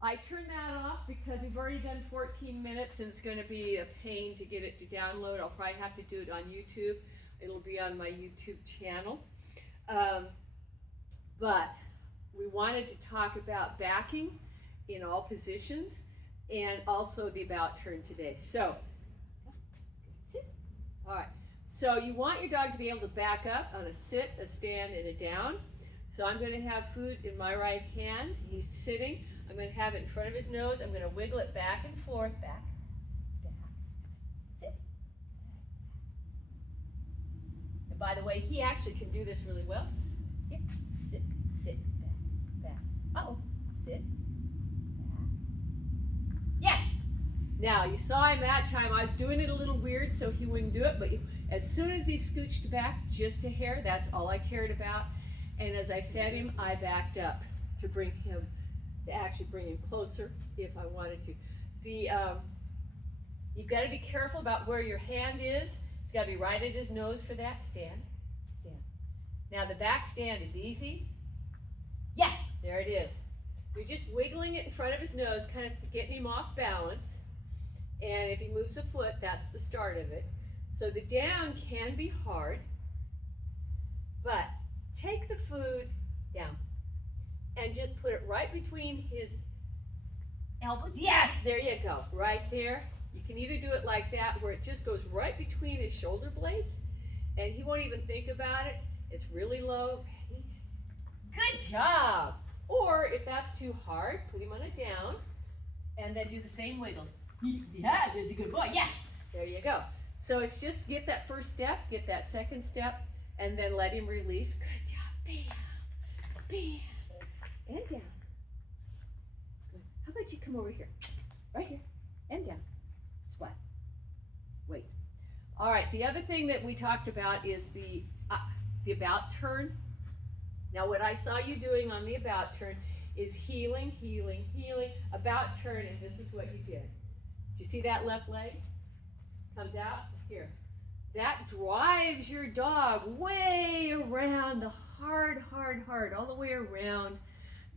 I turn that off because we've already done 14 minutes and it's going to be a pain to get it to download. I'll probably have to do it on YouTube. It'll be on my YouTube channel. But we wanted to talk about backing in all positions and also the about turn today. So, sit. All right. So you want your dog to be able to back up on a sit, a stand, and a down. So I'm going to have food in my right hand. He's sitting. I'm going to have it in front of his nose. I'm going to wiggle it back and forth. Back, back, sit. And by the way, he actually can do this really well. Here, sit, sit, back, back. Uh-oh, sit, back. Yes! Now, you saw him that time. I was doing it a little weird so he wouldn't do it, but as soon as he scooched back just a hair, that's all I cared about. And as I fed him, I backed up to bring him, to actually bring him closer if I wanted to. You've got to be careful about where your hand is. It's got to be right at his nose for that. Stand, stand. Now the back stand is easy. Yes, there it is. You're just wiggling it in front of his nose, kind of getting him off balance. And if he moves a foot, that's the start of it. So the down can be hard, but take the food down and just put it right between his elbows. Yes, there you go, right there. You can either do it like that, where it just goes right between his shoulder blades, and he won't even think about it. It's really low. Ready? Good job. Or if that's too hard, put him on a down, and then do the same wiggle. Yeah, that's a good boy. Yes, there you go. So it's just get that first step, get that second step, and then let him release. Good job. Bam, bam, and down. Good. How about you come over here? Right here, and down. Squat. Wait. All right, the other thing that we talked about is the about turn. Now what I saw you doing on the about turn is heeling, heeling, heeling, about turn, and this is what you did. Do you see that left leg? Comes out here. That drives your dog way around the hard, all the way around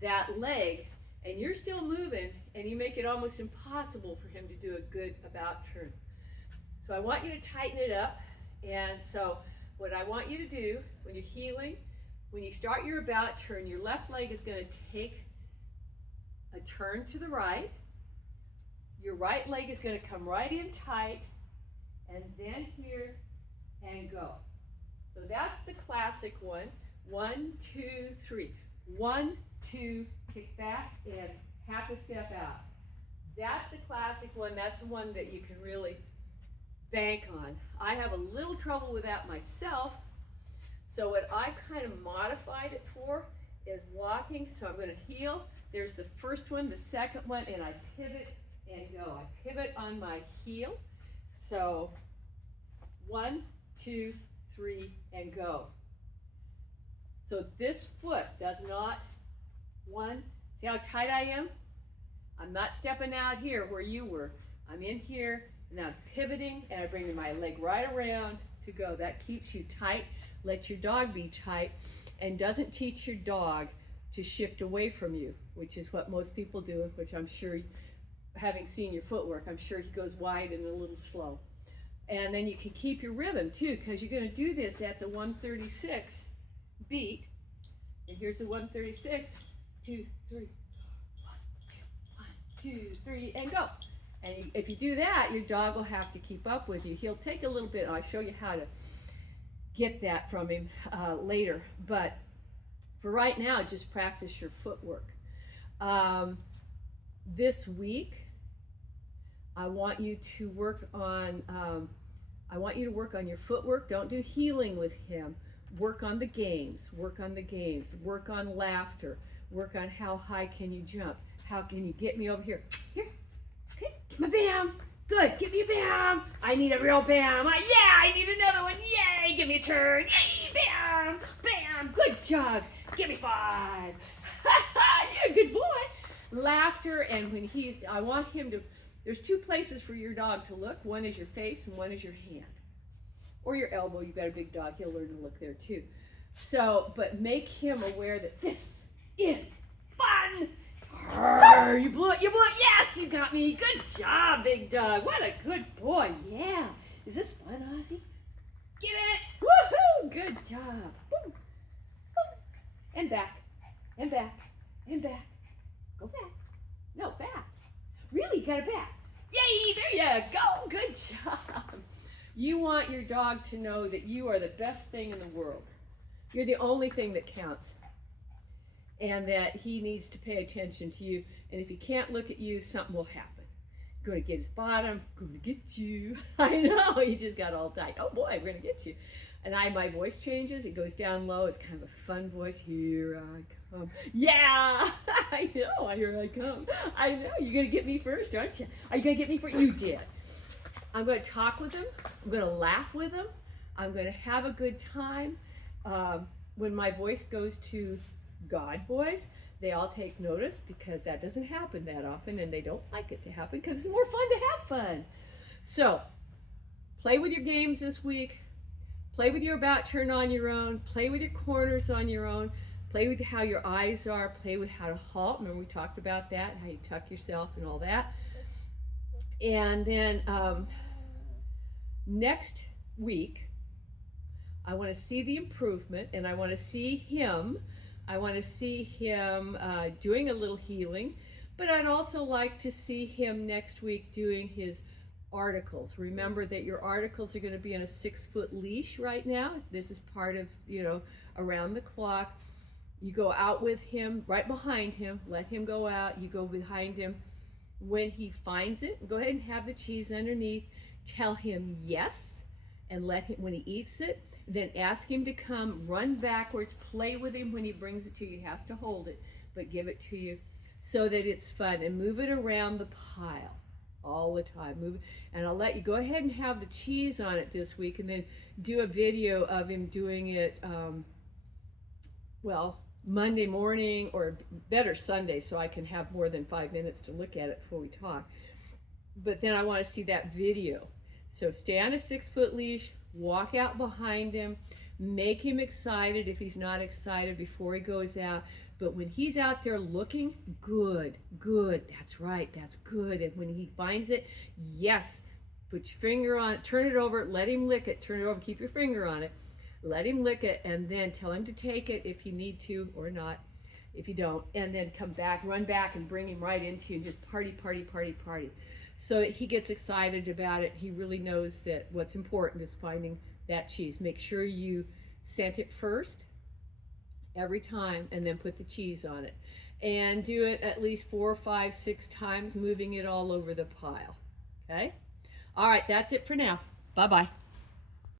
that leg. And you're still moving, and you make it almost impossible for him to do a good about turn. So I want you to tighten it up. And so what I want you to do when you're heeling, when you start your about turn, your left leg is going to take a turn to the right. Your right leg is going to come right in tight, and then here and go. So that's the classic one. 1, 2, 3. 1, 2, kick back, and half a step out. That's the classic one. That's the one that you can really bank on. I have a little trouble with that myself. So what I've kind of modified it for is walking. So I'm going to heel. There's the first one, the second one, and I pivot and go. I pivot on my heel. So 1, 2, 3, and go. So this foot does not, see how tight I am? I'm not stepping out here where you were. I'm in here, and I'm pivoting, and I bring my leg right around to go. That keeps you tight. Let your dog be tight, and doesn't teach your dog to shift away from you, which is what most people do, which I'm sure, having seen your footwork, I'm sure he goes wide and a little slow. And then you can keep your rhythm too, because you're going to do this at the 136 beat. And here's the 136, 2, 3, 1, 2, 1, 2, 3, and go. And if you do that, your dog will have to keep up with you. He'll take a little bit. I'll show you how to get that from him later. But for right now, just practice your footwork. This week, I want you to work on your footwork. Don't do heeling with him. Work on the games, work on laughter, work on how high can you jump, how can you get me over here. Here, okay, my bam, good, give me a bam. I need a real bam. Yeah, I need another one. Yay, give me a turn. Yay, bam, bam, good job. Give me 5. You're a good boy. Laughter, and when I want him to, there's 2 places for your dog to look. One is your face and one is your hand. Or your elbow. You've got a big dog, he'll learn to look there too. So, but make him aware that this is fun. There, you blew it, yes, you got me. Good job, big dog. What a good boy, yeah. Is this fun, Ozzy? Get it, woohoo, good job. Woo. And back, and back, and back. Go back, no, back. Really, you got it back. Yay, there you go, good job. You want your dog to know that you are the best thing in the world. You're the only thing that counts. And that he needs to pay attention to you. And if he can't look at you, something will happen. Going to get his bottom, going to get you. I know, he just got all tight. Oh boy, we're going to get you. And my voice changes, it goes down low. It's kind of a fun voice. Here I come. Yeah, I know, here I come. I know, you're going to get me first, aren't you? Are you going to get me first? You did. I'm going to talk with him. I'm going to laugh with him. I'm going to have a good time. When my voice goes to God voice, they all take notice because that doesn't happen that often and they don't like it to happen because it's more fun to have fun. So, play with your games this week. Play with your about turn on your own. Play with your corners on your own. Play with how your eyes are. Play with how to halt. Remember we talked about that, how you tuck yourself and all that. And then next week, I want to see the improvement, and I want to see him. I want to see him doing a little healing, but I'd also like to see him next week doing his articles. Remember that your articles are going to be on a 6-foot leash right now. This is part of, around the clock. You go out with him, right behind him, let him go out, you go behind him. When he finds it, go ahead and have the cheese underneath. Tell him yes, and let him, when he eats it, then ask him to come, run backwards, play with him when he brings it to you. He has to hold it, but give it to you so that it's fun. And move it around the pile all the time. Move it, and I'll let you go ahead and have the cheese on it this week, and then do a video of him doing it, Monday morning, or better Sunday, so I can have more than 5 minutes to look at it before we talk. But then I want to see that video. So stay on a 6-foot leash, walk out behind him, make him excited if he's not excited before he goes out. But when he's out there looking, good, that's right, that's good. And when he finds it, yes, put your finger on it, turn it over, let him lick it, turn it over, keep your finger on it, let him lick it, and then tell him to take it if you need to or not, if you don't, and then come back, run back and bring him right into you and just party. So that he gets excited about it. He really knows that what's important is finding that cheese. Make sure you scent it first every time and then put the cheese on it. And do it at least 4, 5, 6 times, moving it all over the pile. Okay? All right, that's it for now. Bye-bye.